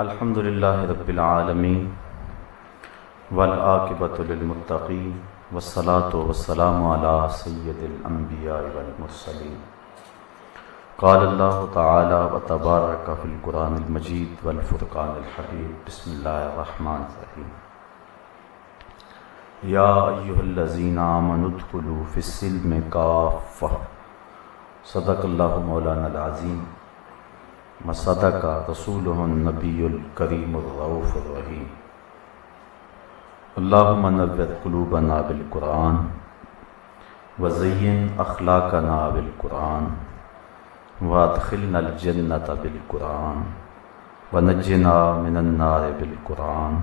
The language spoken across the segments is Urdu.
الحمد للہ رب العالمین والعاقبۃ للمتقین والصلاة والسلام علی سید الانبیاء والمرسلین قال اللہ تعالی وتبارک فی القرآن المجید والفرقان الحمید بسم اللہ الرحمن الرحیم یا ایھا الذین آمنوا ادخلوا فی السلم کافۃ صدق اللہ مولانا العظیم وصدق رسولہ النبی الکریم الرؤوف الرحیم اللہم نور قلوبنا بالقرآن وزین اخلاقنا بالقرآن وادخلنا الجنۃ بالقرآن ونجنا من النار بالقرآن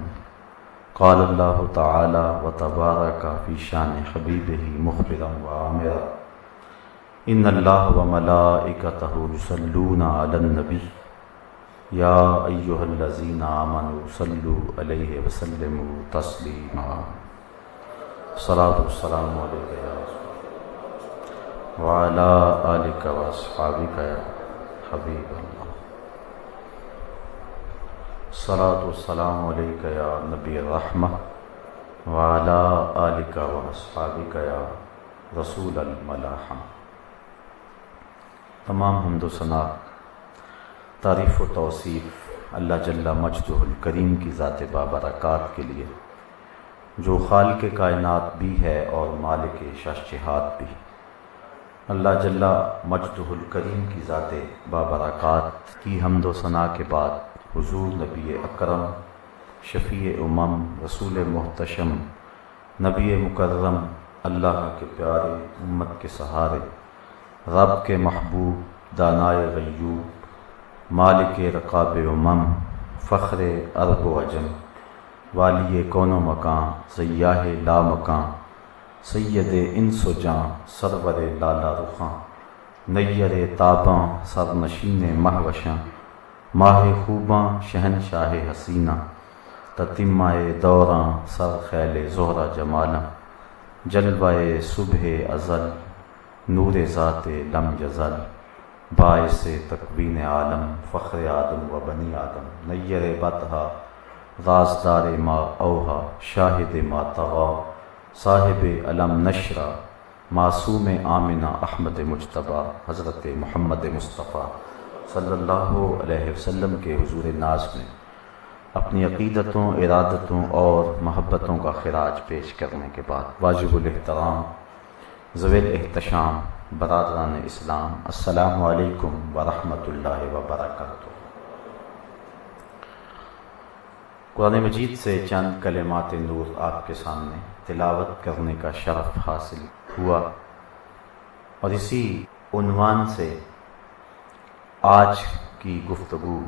قال اللہ تعالی وتبارک فی شان حبیبہ مخبرا وآمرا ان اللہ وملائکتہ یصلون علی النبی یا ایھا الذین آمنوا صلوا علیہ وسلموا تسلیما الصلاۃ والسلام علیک یا رسول وعلی آلک واصحابک یا حبیب اللہ الصلاۃ والسلام علیک یا نبی الرحمہ وعلی آلک واصحابک یا رسول الملاحمہ۔ تمام حمد و ثنا، تعریف و توصیف اللہ جل مجدہ الکریم کی ذات بابرکات کے لیے، جو خالق کائنات بھی ہے اور مالک شہنشاہت بھی۔ اللہ جل مجدہ الکریم کی ذات بابرکات کی حمد و ثنا کے بعد حضور نبی اکرم، شفیع امم، رسول محتشم، نبی مکرم، اللہ کے پیارے، امت کے سہارے، رب کے محبوب، دانائے غیوب، مالک رقاب امم، فخر عرب و عجم، والی کون و مکان، سیاہ لا مکان، سید انس و جاں، سرور لالا رخاں، نیر تاباں، سرنشین مہوشاں، ماہ خوباں، شہنشاہ حسینہ، تتمہ دوراں، سر خیل زہرہ جمالاں، جلوہ صبح ازل، نور ذات لم یزل، باعث تکوین عالم، فخر آدم و بنی آدم، نیر بطحا، رازدار ما اوہا، شاہد ما طغا، صاحب علم نشرہ، معصوم آمنہ احمد مجتبیٰ، حضرت محمد مصطفیٰ صلی اللہ علیہ وسلم کے حضور ناز میں اپنی عقیدتوں، ارادتوں اور محبتوں کا خراج پیش کرنے کے بعد واجب الاحترام ذوی الاحتشام برادران اسلام، السلام علیکم ورحمۃ اللہ وبرکاتہ۔ قرآن مجید سے چند کلمات نور آپ کے سامنے تلاوت کرنے کا شرف حاصل ہوا، اور اسی عنوان سے آج کی گفتگو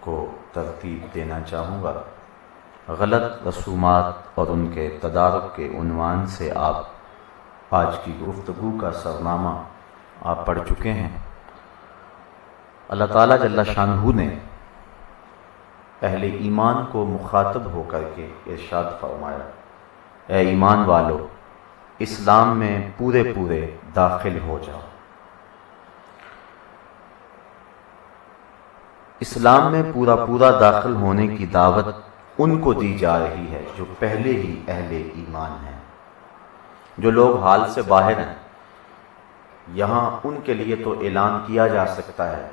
کو ترتیب دینا چاہوں گا۔ غلط رسومات اور ان کے تدارک کے عنوان سے آپ آج کی گفتگو کا سرنامہ آپ پڑھ چکے ہیں۔ اللہ تعالیٰ جل شانہ نے اہل ایمان کو مخاطب ہو کر کے ارشاد فرمایا، اے ایمان والو، اسلام میں پورے پورے داخل ہو جاؤ۔ اسلام میں پورا پورا داخل ہونے کی دعوت ان کو دی جا رہی ہے جو پہلے ہی اہل ایمان ہیں۔ جو لوگ حال سے باہر ہیں، یہاں ان کے لیے تو اعلان کیا جا سکتا ہے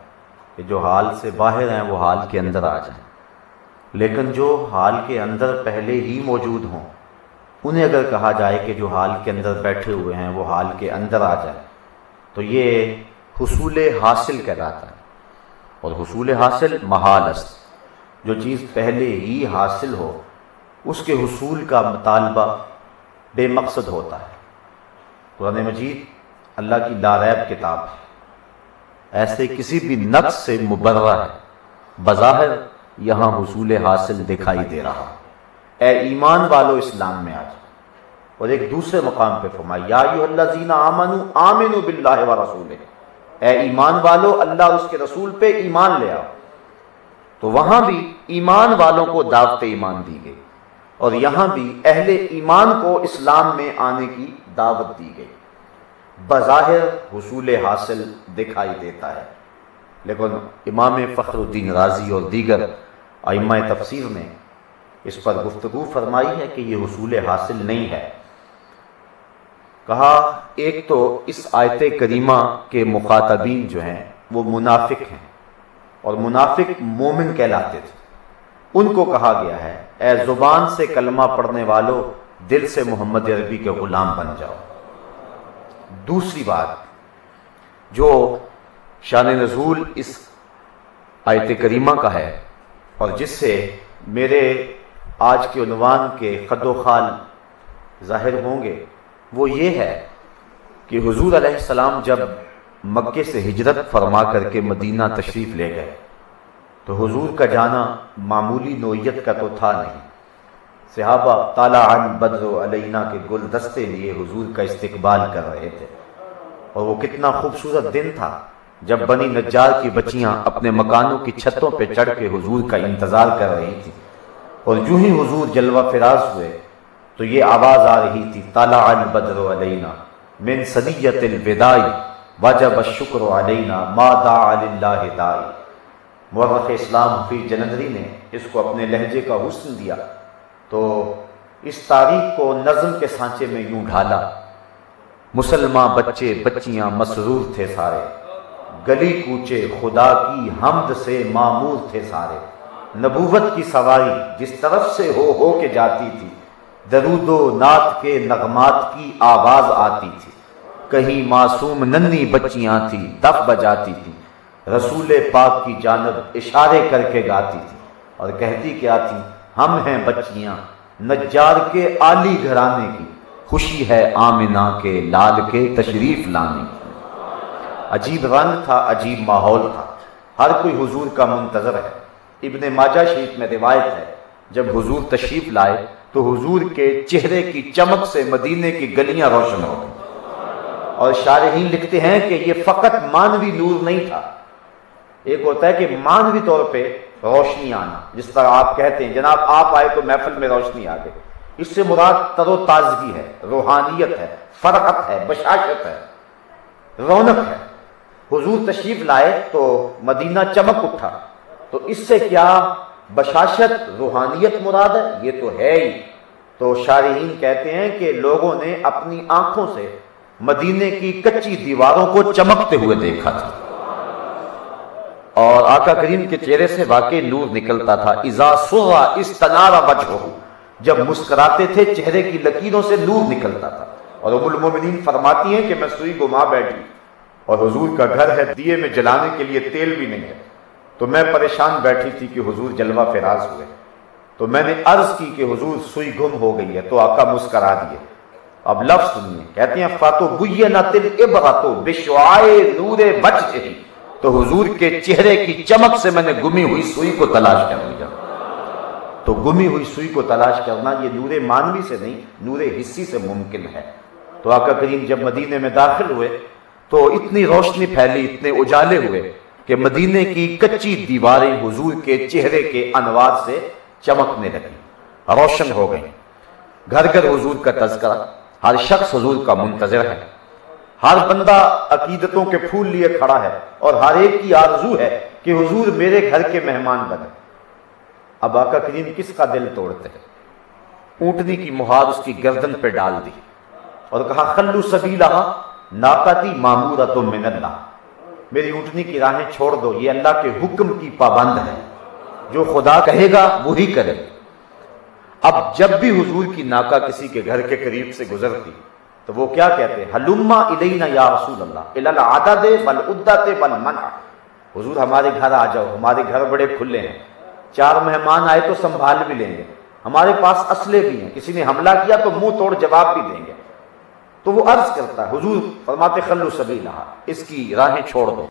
کہ جو حال سے باہر ہیں وہ حال کے اندر آ جائیں، لیکن جو حال کے اندر پہلے ہی موجود ہوں، انہیں اگر کہا جائے کہ جو حال کے اندر بیٹھے ہوئے ہیں وہ حال کے اندر آ جائیں، تو یہ حصول حاصل کہلاتا ہے، اور حصول حاصل محال است۔ جو چیز پہلے ہی حاصل ہو اس کے حصول کا مطالبہ بے مقصد ہوتا ہے۔ قرآن مجید اللہ کی لاریب کتاب ہے، ایسے کسی بھی نقص سے مبرہ ہے، بظاہر یہاں حصول حاصل دکھائی دے رہا، اے ایمان والو اسلام میں آ جاؤ۔ اور ایک دوسرے مقام پہ فرمایا، یا ایھا الذین آمنوا آمنوا باللہ ورسولہ، اے ایمان والو اللہ اور اس کے رسول پہ ایمان لے آؤ۔ تو وہاں بھی ایمان والوں کو دعوت ایمان دی گئی، اور یہاں بھی اہل ایمان کو اسلام میں آنے کی دعوت دی گئی۔ بظاہر حصول حاصل دکھائی دیتا ہے، لیکن امام فخر الدین رازی اور دیگر ائمہ تفسیر نے اس پر گفتگو فرمائی ہے کہ یہ حصول حاصل نہیں ہے۔ کہا ایک تو اس آیت کریمہ کے مخاطبین جو ہیں وہ منافق ہیں، اور منافق مومن کہلاتے تھے، ان کو کہا گیا ہے اے زبان سے کلمہ پڑھنے والو، دل سے محمد عربی کے غلام بن جاؤ۔ دوسری بات جو شان نزول اس آیت کریمہ کا ہے اور جس سے میرے آج کے عنوان کے خد و خال ظاہر ہوں گے، وہ یہ ہے کہ حضور علیہ السلام جب مکے سے ہجرت فرما کر کے مدینہ تشریف لے گئے تو حضور کا جانا معمولی نوعیت کا تو تھا نہیں۔ صحابہ طالع بدر علینا کے گلدستے لیے حضور کا استقبال کر رہے تھے، اور وہ کتنا خوبصورت دن تھا جب بنی نجار کی بچیاں اپنے مکانوں کی چھتوں پہ چڑھ کے حضور کا انتظار کر رہی تھی، اور جو ہی حضور جلوہ فراز ہوئے تو یہ آواز آ رہی تھی طالع البدر علینا من ثنیۃ الوداع وجب الشکر علینا ما دعا للہ داعی۔ مورخ اسلام حفیظ جلندری نے اس کو اپنے لہجے کا حسن دیا تو اس تاریخ کو نظم کے سانچے میں یوں ڈھالا: مسلمان بچے بچیاں مسرور تھے سارے، گلی کوچے خدا کی حمد سے معمور تھے سارے، نبوت کی سواری جس طرف سے ہو کے جاتی تھی، درود و نعت کے نغمات کی آواز آتی تھی، کہیں معصوم ننھی بچیاں تھی دف بجاتی تھی، رسول پاک کی جانب اشارے کر کے گاتی تھی، اور کہتی کیا تھی؟ ہم ہیں بچیاں نجار کے عالی گھرانے کی، خوشی ہے آمنہ کے لال کے تشریف لانے کی۔ عجیب رنگ تھا، عجیب ماحول تھا، ہر کوئی حضور کا منتظر ہے۔ ابن ماجہ شریف میں روایت ہے جب حضور تشریف لائے تو حضور کے چہرے کی چمک سے مدینے کی گلیاں روشن ہو گئیں، اور شارحین لکھتے ہیں کہ یہ فقط مانوی نور نہیں تھا، ایک ہوتا ہے کہ مانوی طور پہ روشنی آنا، جس طرح آپ کہتے ہیں جناب آپ آئے تو محفل میں روشنی آ گئی، اس سے مراد تر و تازگی ہے، روحانیت ہے، فرحت ہے، بشاشت ہے، رونق ہے۔ حضور تشریف لائے تو مدینہ چمک اٹھا، تو اس سے کیا بشاشت روحانیت مراد ہے؟ یہ تو ہے ہی۔ تو شارحین کہتے ہیں کہ لوگوں نے اپنی آنکھوں سے مدینے کی کچی دیواروں کو چمکتے ہوئے دیکھا تھا، اور آقا کریم کے چہرے سے واقعی نور نکلتا تھا۔ اذا سر استنار وجہہ، جب مسکراتے تھے چہرے کی لکیروں سے نور نکلتا تھا۔ اور ام المومنین فرماتی ہیں کہ میں سوئی گما بیٹھی اور حضور کا گھر ہے، دیے میں جلانے کے لیے تیل بھی نہیں ہے، تو میں پریشان بیٹھی تھی کہ حضور جلوہ فراز ہوئے، تو میں نے عرض کی کہ حضور سوئی گم ہو گئی ہے، تو آقا مسکرا دیے۔ اب لفظ سنیے، کہتے ہیں فاتو بینت الابرۃ بشعاع نور وجہہ، تو حضور کے چہرے کی چمک سے میں نے گمی ہوئی سوئی کو تلاش کر لیا۔ تو گمی ہوئی سوئی کو تلاش کرنا یہ نور مانوی سے نہیں، نور حسی سے ممکن ہے۔ تو آقا کریم جب مدینے میں داخل ہوئے تو اتنی روشنی پھیلی، اتنے اجالے ہوئے کہ مدینے کی کچی دیواریں حضور کے چہرے کے انوار سے چمکنے لگیں، روشن ہو گئیں۔ گھر گھر حضور کا تذکرہ، ہر شخص حضور کا منتظر ہے، ہر بندہ عقیدتوں کے پھول لیے کھڑا ہے، اور ہر ایک کی آرزو ہے کہ حضور میرے گھر کے مہمان بنے۔ اب آقا کریم کس کا دل توڑتے ہیں؟ اونٹنی کی مہار اس کی گردن پہ ڈال دی اور کہا خلو سبیلہا ناقتی معمورۃ من اللہ، میری اونٹنی کی راہیں چھوڑ دو، یہ اللہ کے حکم کی پابند ہے، جو خدا کہے گا وہی کرے۔ اب جب بھی حضور کی ناقہ کسی کے گھر کے قریب سے گزرتی تو وہ کیا کہتے ہیں؟ ہلما الینا یا رسول اللہ الی العدد والعدۃ والمنع، حضور ہمارے گھر آ جاؤ، ہمارے گھر بڑے کھلے ہیں، 4 مہمان آئے تو سنبھال بھی لیں گے، ہمارے پاس اسلحے بھی ہیں، کسی نے حملہ کیا تو منہ توڑ جواب بھی دیں گے۔ تو وہ عرض کرتا ہے، حضور فرماتے خلو سبیلہا، اس کی راہیں چھوڑ دو۔